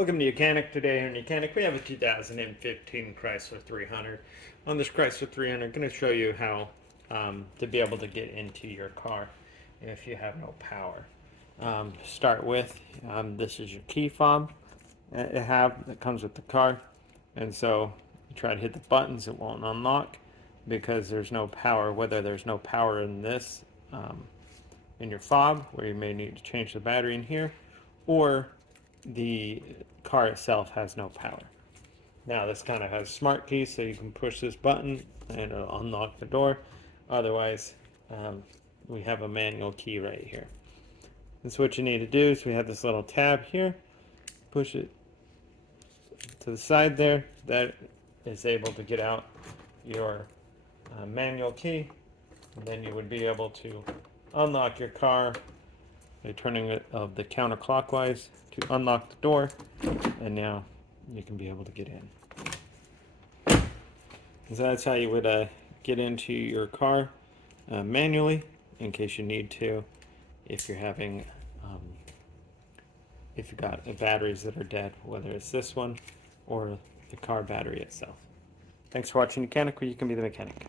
Welcome to Mechanic. Today on Mechanic we have a 2015 Chrysler 300. On this Chrysler 300 I'm going to show you how to be able to get into your car if you have no power. Start with this is your key fob that comes with the car, and so you try to hit the buttons, it won't unlock because there's no power. Whether there's no power in this in your fob, where you may need to change the battery in here, or the car itself has no power. Now this kind of has smart keys, so you can push this button and it'll unlock the door. Otherwise, we have a manual key right here. And so what you need to do is we have this little tab here. Push it to the side there. That is able to get out your manual key. And then you would be able to unlock your car by turning it of the counterclockwise to unlock the door, and now you can be able to get in. So that's how you would get into your car manually, in case you need to, if you're having if you've got batteries that are dead, whether it's this one or the car battery itself. Thanks for watching Mechanic, where you can be the mechanic.